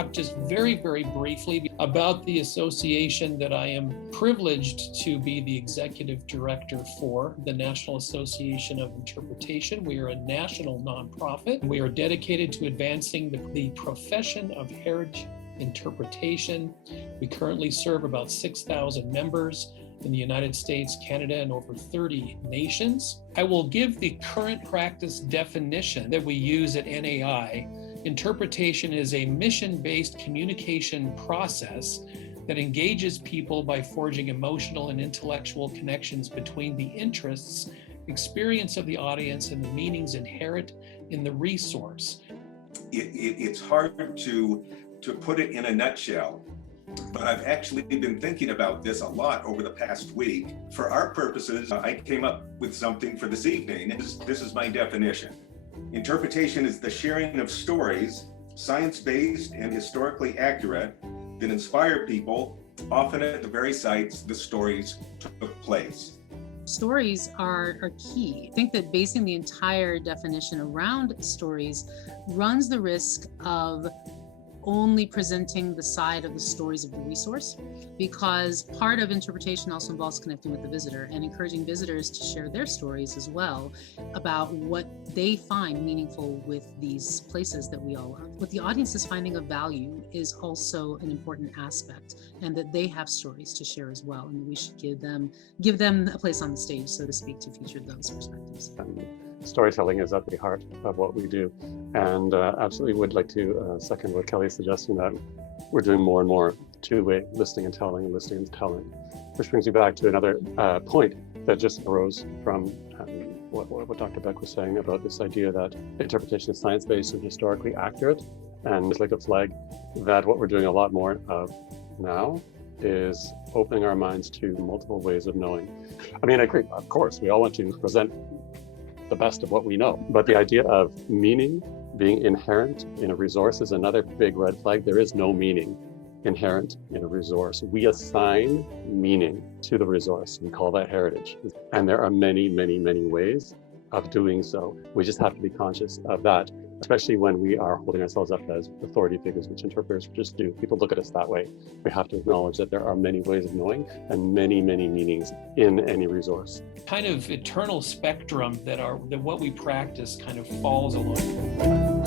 talk just very, very briefly about the association that I am privileged to be the executive director for, the National Association of Interpretation. We are a national nonprofit. We are dedicated to advancing the profession of heritage interpretation. We currently serve about 6,000 members in the United States, Canada, and over 30 nations. I will give the current practice definition that we use at NAI. Interpretation is a mission-based communication process that engages people by forging emotional and intellectual connections between the interests, experience of the audience, and the meanings inherent in the resource. It's hard to put it in a nutshell, but I've actually been thinking about this a lot over the past week. For our purposes, I came up with something for this evening. This is my definition. Interpretation is the sharing of stories, science-based and historically accurate, that inspire people, often at the very sites the stories took place. Stories are key. I think that basing the entire definition around stories runs the risk of only presenting the side of the stories of the resource, because part of interpretation also involves connecting with the visitor and encouraging visitors to share their stories as well about what they find meaningful with these places that we all love. What the audience is finding of value is also an important aspect, and that they have stories to share as well, and we should give them a place on the stage, so to speak, to feature those perspectives. Storytelling is at the heart of what we do, and absolutely would like to second what Kelli's suggesting, that we're doing more and more two-way listening and telling, which brings me back to another point that just arose from what Dr. Beck was saying about this idea that interpretation is science-based and historically accurate, and it's like a flag that what we're doing a lot more of now is opening our minds to multiple ways of knowing. I mean, I agree, of course, we all want to present the best of what we know, but the idea of meaning being inherent in a resource is another big red flag. There is no meaning inherent in a resource. We assign meaning to the resource. We call that heritage. And there are many, many, many ways of doing so. We just have to be conscious of that, especially when we are holding ourselves up as authority figures, which interpreters just do. People look at us that way. We have to acknowledge that there are many ways of knowing and many, many meanings in any resource. Kind of eternal spectrum that what we practice kind of falls along.